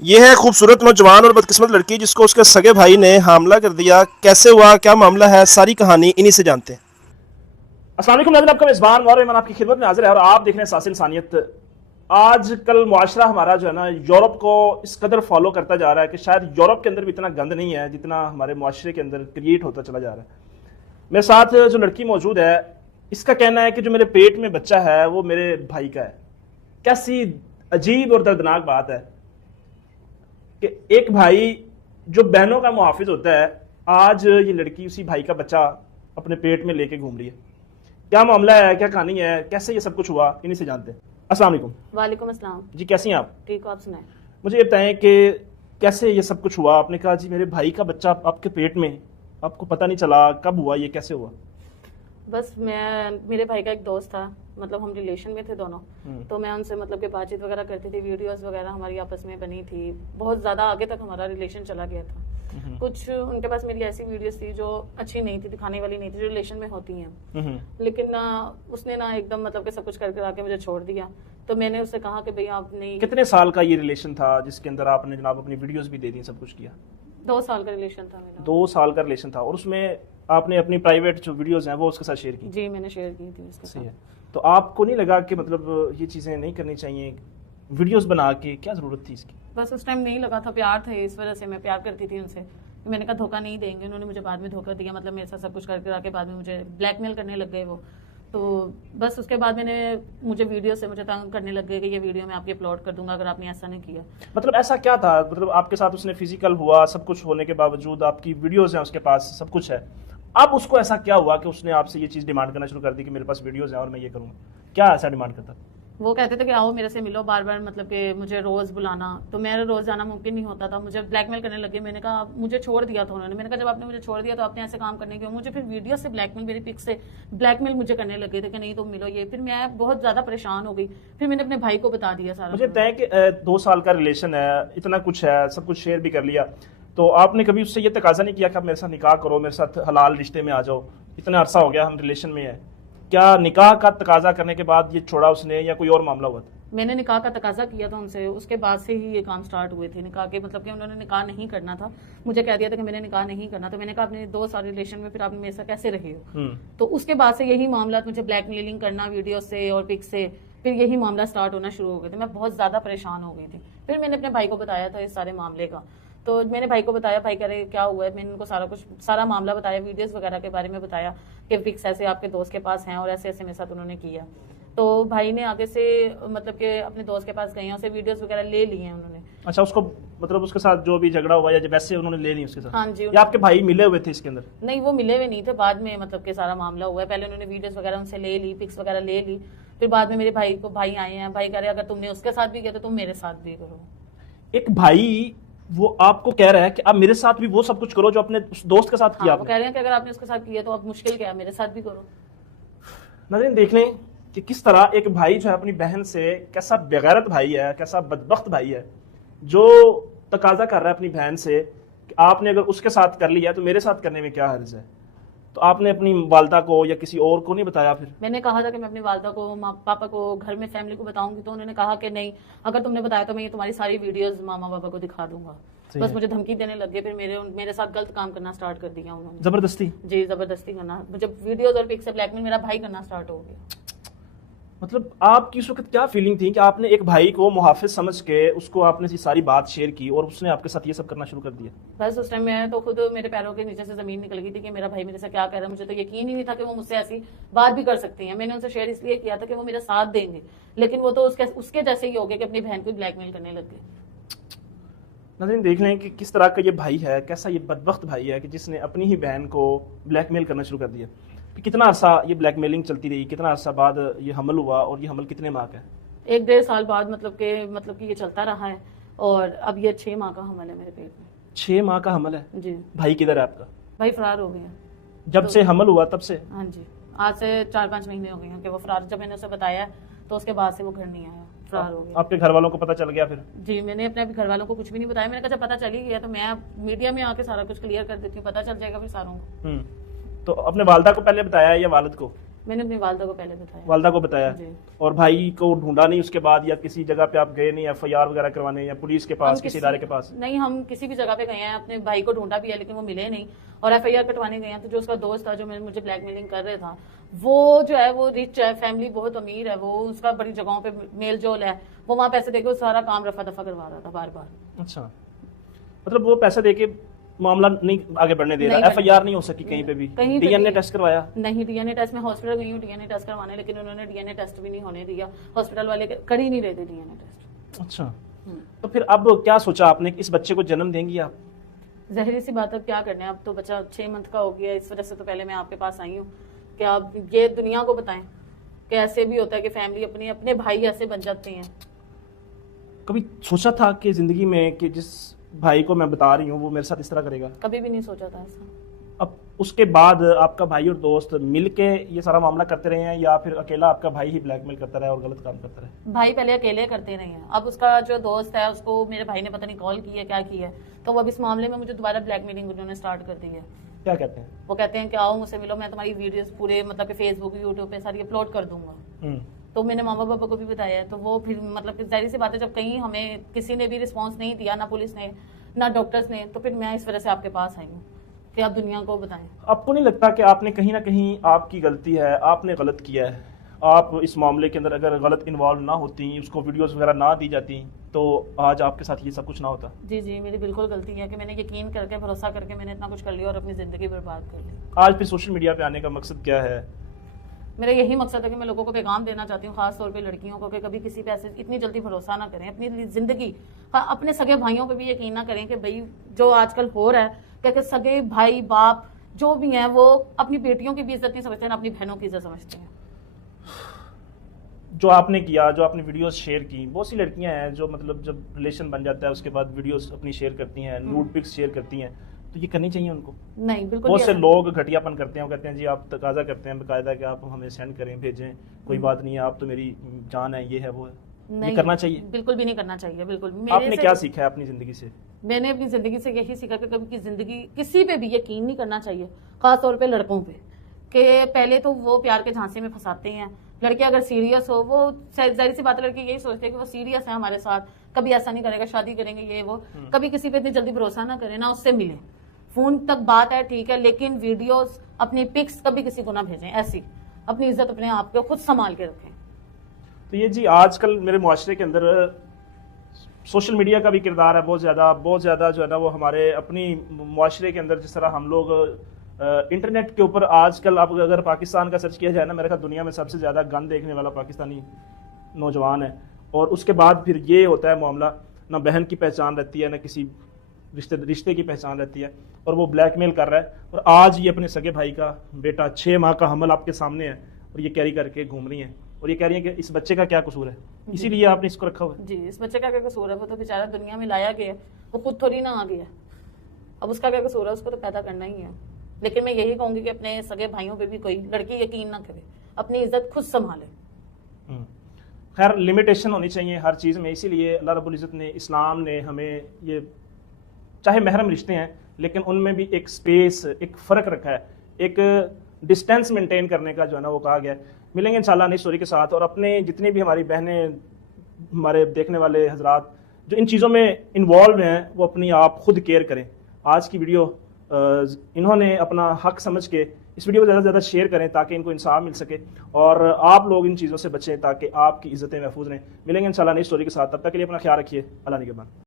ये है खूबसूरत नौजवान और बदकिस्मत लड़की जिसको उसके सगे भाई ने हमला कर दिया। कैसे हुआ, क्या मामला है, सारी कहानी इन्हीं से जानते हैं। अस्सलाम वालेकुम नाज़रीन, आपका मेज़बान गौर रहमान आपकी खिदमत में हाजिर है और आप देख रहे हैं सासिल इंसानियत। आज कल मुआशरा हमारा जो है ना यूरोप को इस कदर फॉलो करता जा रहा है कि शायद यूरोप के अंदर भी इतना गंद नहीं है जितना हमारे मुआशरे के अंदर क्रिएट होता चला जा रहा है। मेरे साथ जो लड़की मौजूद है, इसका कहना है कि जो मेरे पेट में बच्चा है वो मेरे भाई का है। कैसी अजीब और दर्दनाक बात है कि एक भाई जो बहनों का मुहाफिज होता है, आज ये लड़की उसी भाई का बच्चा अपने पेट में लेके घूम रही है। क्या मामला है, क्या कहानी है, कैसे ये सब कुछ हुआ, इन्हीं से जानते हैं। अस्सलाम वालेकुम। वालेकुम अस्सलाम। जी, कैसी हैं आप? ठीक हो, आप सुनाएं। मुझे ये बताएं कि कैसे ये सब कुछ हुआ। आपने कहा जी मेरे भाई का बच्चा आपके पेट में, आपको पता नहीं चला कब हुआ, ये कैसे हुआ? बस मेरे भाई का एक दोस्त था, मतलब हम रिलेशन में थे दोनों। तो मैं उनसे मतलब कि बातचीत वगैरह करती थी, वीडियोस वगैरह हमारी आपस में बनी थी, बहुत ज़्यादा आगे तक हमारा रिलेशन चला गया था। कुछ उनके पास मेरी ऐसी वीडियोस थी जो अच्छी नहीं थी, दिखाने वाली नहीं थी, जो रिलेशन में होती हैं। लेकिन उसने ना एकदम मतलब कि सब कुछ करके आके मुझे छोड़ दिया। तो मैंने उससे कहा कि भाई आपने कितने साल का ये रिलेशन था जिसके अंदर आपने जनाब अपनी वीडियोस भी दे दी, सब कुछ किया? 2 साल का रिलेशन था मेरा। 2 साल का रिलेशन था और उसमें आपने अपनी प्राइवेट जो वीडियोस हैं वो उसके साथ शेयर की? जी, मैंने शेयर की थी उसके सही है। साथ। तो आपको नहीं लगा कि मतलब ये चीज़ें नहीं करनी चाहिए? वीडियोस बना के क्या ज़रूरत थी इसकी? बस उस टाइम नहीं लगा था, प्यार था, इस वजह से मैं प्यार करती थी उनसे। मैंने कहा धोखा नहीं देंगे, उन्होंने मुझे बाद में धोखा दिया, मतलब मेरे साथ सब कुछ करके आके बाद में मुझे ब्लैकमेल करने लग गए वो। तो बस उसके बाद मुझे वीडियो से मुझे तंग करने लग गए कि ये वीडियो मैं आपकी अपलोड कर दूंगा अगर आपने ऐसा नहीं किया। मतलब ऐसा क्या था, मतलब आपके साथ उसने फिजिकल हुआ, सब कुछ होने के बावजूद आपकी वीडियोस हैं उसके पास, सब कुछ है, अब उसको ऐसा क्या हुआ कि उसने आपसे ये चीज़ डिमांड करना शुरू कर दी कि मेरे पास वीडियोस हैं और मैं ये करूँगा? क्या ऐसा डिमांड करता? वो कहते थे कि आओ मेरे से मिलो बार बार, मतलब कि मुझे रोज बुलाना। तो मेरा रोज जाना मुमकिन नहीं होता था, मुझे ब्लैकमेल करने लगे। मैंने कहा मुझे छोड़ दिया था उन्होंने। मैंने कहा जब आपने मुझे छोड़ दिया तो आपने ऐसे काम करने क्यों? मुझे फिर वीडियो से ब्लैकमेल, मेरी पिक से ब्लैकमेल मुझे करने लगे थे कि नहीं तुम मिलो ये। फिर मैं बहुत ज्यादा परेशान हो गई, फिर मैंने अपने भाई को बता दिया सारा। मुझे तय कि 2 साल का रिलेशन है, इतना कुछ है, सब कुछ शेयर भी कर लिया, तो आपने कभी उससे ये तकाजा नहीं किया कि आप मेरे साथ निकाह करो, मेरे साथ हलाल रिश्ते में आ जाओ, इतना अरसा हो गया हम रिलेशन में है? क्या निकाह का तकाजा करने के बाद ये छोड़ा उसने या कोई और मामला हुआ था? मैंने निकाह का तकाजा किया था उनसे, उसके बाद से ही ये काम स्टार्ट हुए थे निकाह के। मतलब कि उन्होंने निकाह नहीं करना था, मुझे कह दिया था कि मैंने निकाह नहीं करना। तो मैंने कहा आपने 2 साल रिलेशन में फिर आपने मेरे साथ कैसे रहे हो? तो उसके बाद से यही मामला, मुझे ब्लैकमेलिंग करना वीडियो से और पिक से, फिर यही मामला स्टार्ट होना शुरू हो गए थे। मैं बहुत ज्यादा परेशान हो गई थी। फिर मैंने अपने भाई को बताया था इस सारे मामले का। तो मैंने भाई को बताया, भाई कह रहे क्या हुआ है। मैंने उनको सारा मामला बताया, वीडियोस वगैरह के बारे में बताया कि पिक्स ऐसे आपके दोस्त के पास हैं और ऐसे ऐसे मेरे साथ उन्होंने किया। तो भाई ने आगे से मतलब कि अपने दोस्त के पास गए हैं, उससे वीडियोस वगैरह ले लिए हैं उन्होंने। अच्छा, उसको मतलब उसके साथ जो भी झगड़ा हुआ या जब वैसे उन्होंने ले ली उसके साथ? हाँ जी। या आपके भाई मिले हुए थे इसके अंदर? नहीं, वो मिले हुए नहीं थे, बाद में मतलब कि सारा मामला हुआ है। पहले उन्होंने वीडियोस वगैरह उनसे ले ली, पिक्स वगैरह ले ली, फिर बाद में मेरे भाई आए हैं। भाई कह रहे अगर तुमने उसके साथ भी किया तो तुम मेरे साथ भी करो। एक भाई वो आपको कह रहा है कि आप मेरे साथ भी वो सब कुछ करो जो अपने उस दोस्त के साथ किया? हाँ, वो कह रहे हैं कि अगर आपने उसके साथ किया तो अब मुश्किल क्या है, मेरे साथ भी करो। नाज़रीन देख लें कि किस तरह एक भाई जो है अपनी बहन से, कैसा बेगैरत भाई है, कैसा बदबख्त भाई है, जो तकाजा कर रहा है अपनी बहन से कि आपने अगर उसके साथ कर लिया तो मेरे साथ करने में क्या हर्ज है। तो आपने अपनी वालदा को या किसी और को नहीं बताया? फिर मैंने कहा था कि मैं अपनी वालदा को, पापा को, घर में फैमिली को बताऊंगी। तो उन्होंने कहा कि नहीं, अगर तुमने बताया तो मैं ये तुम्हारी सारी वीडियोस मामा पापा को दिखा दूंगा। बस मुझे धमकी देने लगे, फिर मेरे साथ गलत काम करना स्टार्ट कर दिया उन्होंने। जबरदस्ती? जी, जबरदस्ती करना। मुझे वीडियोस और पिक से ब्लैकमेल मेरा भाई करना स्टार्ट हो गया। मतलब आपकी उस वक्त क्या फीलिंग थी कि आपने एक भाई को मुहाफिज समझ के उसको आपने सारी बात शेयर की और उसने आपके साथ ये सब करना शुरू कर दिया? बस उस टाइम मैं तो खुद मेरे पैरों के नीचे से जमीन निकल गई थी कि मेरा भाई मेरे से क्या कह रहा है। मुझे तो यकीन ही नहीं था कि वो मुझसे ऐसी बात भी कर सकती हैं। मैंने उनसे शेयर इसलिए किया था कि वो मेरा साथ देंगे, लेकिन वो तो उसके जैसे ही हो गए कि अपनी बहन को ब्लैकमेल करने लग गए। नाज़रीन देख लें कि किस तरह का ये भाई है, कैसा ये बदबख्त भाई है कि जिसने अपनी ही बहन को ब्लैकमेल करना शुरू कर दिया। कितना अरसा ये ब्लैकमेलिंग चलती रही, कितना अरसा बाद ये हमल हुआ और ये हमल कितने माह का है? 1-1.5 साल बाद मतलब कि ये चलता रहा है और अब ये 6 माह का हमल है मेरे पेट में। 6 माह का हमल है? जी। भाई किधर है आपका? भाई फरार हो गए हैं जब से हमल हुआ तब से? हाँ जी, आज से 4-5 महीने हो गए हैं कि वो फरार। जब मैंने उसे बताया तो उसके बाद से वो घर नहीं आया, फरार हो गया। आपके घर वालों को पता चल गया फिर? जी, मैंने अपने घर वालों को कुछ भी नहीं बताया। मैंने कहा जब पता चल ही गया तो मैं मीडिया में आके सारा कुछ क्लियर कर देती हूँ, पता चल जाएगा फिर सारों को। तो अपने वालदा को पहले बताया या वालिद को? मैंने अपनी वालदा को पहले बताया। वालदा को बताया जी। और भाई को ढूंढा नहीं उसके बाद, या किसी जगह पे आप गए नहीं एफआईआर वगैरह करवाने, या पुलिस के पास, किसी इदारे के पास? नहीं, हम किसी भी जगह पे गए हैं, अपने भाई को ढूंढा भी है लेकिन वो मिले नहीं, और एफआईआर कटवाने गए हैं। तो जो उसका दोस्त था जो मुझे ब्लैकमेलिंग कर रहा था, वो जो है वो रिच है, फैमिली बहुत अमीर है, वो उसका बड़ी जगहों पे मेल जोल है, वो वहाँ पैसे देके सारा काम रफा दफा करवा रहा था बार बार। अच्छा, मतलब वो पैसे देके मामला नहीं आगे बढ़ने दे रहा, एफआईआर नहीं हो सकी कहीं पे भी? डीएनए टेस्ट करवाया? नहीं, डीएनए टेस्ट में हॉस्पिटल गई हूँ डीएनए टेस्ट करवाने, लेकिन उन्होंने डीएनए टेस्ट भी नहीं होने दिया, हॉस्पिटल वाले कर ही नहीं रहे थे डीएनए टेस्ट। अच्छा, तो फिर अब क्या सोचा आपने, इस बच्चे को जन्म देंगी आप? जहरी सी बात, अब क्या करना है, अब तो बच्चा 6 मंथ का हो गया, इस वजह से तो पहले मैं आपके पास आई हूँ कि आप ये दुनिया को बताएं कि ऐसे भी होता है कि फैमिली अपने भाई ऐसे बन जाते हैं। कभी सोचा था कि जिंदगी में कि जिस भाई को मैं बता रही हूँ वो मेरे साथ इस तरह करेगा? कभी भी नहीं सोचा था ऐसा। अब उसके बाद आपका भाई और दोस्त मिलके ये सारा मामला करते रहे हैं, या फिर अकेला आपका भाई ही ब्लैकमेल करता रहा और गलत काम करता रहा? भाई पहले अकेले करते रहे हैं, अब उसका जो दोस्त है उसको मेरे भाई ने पता नहीं कॉल की है क्या की है, तो वो अब इस मामले में मुझे दोबारा ब्लैकमेलिंग उन्होंने स्टार्ट कर दी है। क्या कहते हैं? वो कहते हैं कि आओ मुझसे मिलो, मैं तुम्हारी वीडियोस पूरे मतलब कि फेसबुक यूट्यूब पे सारी अपलोड कर दूंगा। तो मैंने मामा पापा को भी बताया है, तो वो फिर मतलब कि जाहिर सी बात है, जब कहीं हमें किसी ने भी रिस्पांस नहीं दिया, ना पुलिस ने ना डॉक्टर्स ने, तो फिर मैं इस वजह से आपके पास आई हूँ कि आप दुनिया को बताएं। आपको नहीं लगता कि आपने कहीं ना कहीं आपकी गलती है, आपने गलत किया है? आप इस मामले के अंदर अगर गलत इन्वॉल्व ना होती, उसको वीडियोस वगैरह ना दी जाती, तो आज आपके साथ ये सब कुछ ना होता? जी जी, मेरी बिल्कुल गलती है कि मैंने यकीन करके भरोसा करके मैंने इतना कुछ कर लिया और अपनी जिंदगी बर्बाद कर ली। आज फिर सोशल मीडिया पे आने का मकसद क्या है? मेरा यही मकसद है कि मैं लोगों को पैगाम देना चाहती हूँ, खास तौर पे लड़कियों को, कि कभी किसी पे ऐसे इतनी जल्दी भरोसा ना करें, अपनी जिंदगी, हाँ, अपने सगे भाइयों पे भी यकीन ना करें कि भाई जो आजकल हो रहा है कि सगे भाई बाप जो भी हैं वो अपनी बेटियों की भी इज्जत नहीं समझते, ना अपनी बहनों की इज्जत समझते हैं। जो आपने किया, जो आपने वीडियोस शेयर की, बहुत सी लड़कियां हैं जो मतलब जब रिलेशन बन जाता है उसके बाद वीडियोस अपनी शेयर करती हैं, न्यूड पिक्स शेयर करती हैं, तो ये करनी चाहिए उनको? नहीं, बिल्कुल बहुत भी से ऐसा लोग घटियापन करते हैं, वो कहते हैं जी आप तकाजा करते हैं बाकायदा कि आप हमें सेंड करें, भेजें, कोई बात नहीं है, आप तो मेरी जान है, ये है वो है। नहीं, ये करना चाहिए? बिल्कुल भी नहीं करना चाहिए, बिल्कुल। आपने क्या सीखा है अपनी जिंदगी से? मैंने अपनी जिंदगी से यही सीखा कि कभी की जिंदगी किसी पे भी यकीन नहीं करना चाहिए, खास तौर पे लड़कों पे, कि पहले तो वो प्यार के झांसे में फंसाते हैं। लड़के अगर सीरियस हो, वो जाहिर सी बात है, लड़के यही सोचते हैं कि वो सीरियस है हमारे साथ, कभी ऐसा नहीं करेगा, शादी करेंगे, ये वो। कभी किसी पे इतनी जल्दी भरोसा ना करें, ना उससे मिले। फोन तक बात है ठीक है, लेकिन वीडियोस, अपनी पिक्स कभी किसी को ना भेजें। ऐसी अपनी इज्जत अपने आप को खुद संभाल के रखें। तो ये जी आजकल मेरे मुआशरे के अंदर सोशल मीडिया का भी किरदार है बहुत ज़्यादा जो है ना, वो हमारे अपनी मुआशरे के अंदर जिस तरह हम लोग इंटरनेट के ऊपर आजकल, आप अगर पाकिस्तान का सर्च किया जाए ना, मेरे ख्याल दुनिया में सबसे ज़्यादा गन देखने वाला पाकिस्तानी नौजवान है। और उसके बाद फिर ये होता है मामला, ना बहन की पहचान रहती है, ना किसी रिश्ते की पहचान रहती है, और वो ब्लैकमेल कर रहा है। और आज ये अपने सगे भाई का बेटा 6 माह का हमल आपके सामने है, और ये कैरी करके घूम रही है, और ये कह रही है कि इस बच्चे का क्या कसूर है, इसीलिए आपने इसको रखा हुआ है। जी, इस बच्चे का क्या कसूर है? वो तो बेचारा दुनिया में लाया गया, वो खुद थोड़ी ना आ गया। अब उसका क्या कसूर है? उसको तो पैदा करना ही है। लेकिन मैं यही कहूंगी कि अपने सगे भाइयों पे भी कोई लड़की यकीन ना करे, अपनी इज्जत खुद संभाले। खैर, लिमिटेशन होनी चाहिए हर चीज़ में, इसीलिए अल्लाह रब्बुल इज़्ज़त ने, इस्लाम ने हमें ये, चाहे महरम रिश्ते हैं लेकिन उनमें भी एक स्पेस, एक फ़र्क रखा है, एक डिस्टेंस मेंटेन करने का जो है ना वो कहा गया है। मिलेंगे इंशाल्लाह नई स्टोरी के साथ, और अपने जितनी भी हमारी बहनें, हमारे देखने वाले हजरात जो इन चीज़ों में इन्वॉल्व हैं, वो अपनी आप खुद केयर करें। आज की वीडियो इन्होंने अपना हक समझ के इस वीडियो को ज़्यादा से ज़्यादा शेयर करें ताकि इनको इंसाफ मिल सके, और आप लोग इन चीज़ों से बचें ताकि आपकी इज्जतें महफूज रहें। मिलेंगे इंशाल्लाह नई स्टोरी के साथ, तब तक के लिए अपना ख्याल रखिए। अल्लाह निगहबान।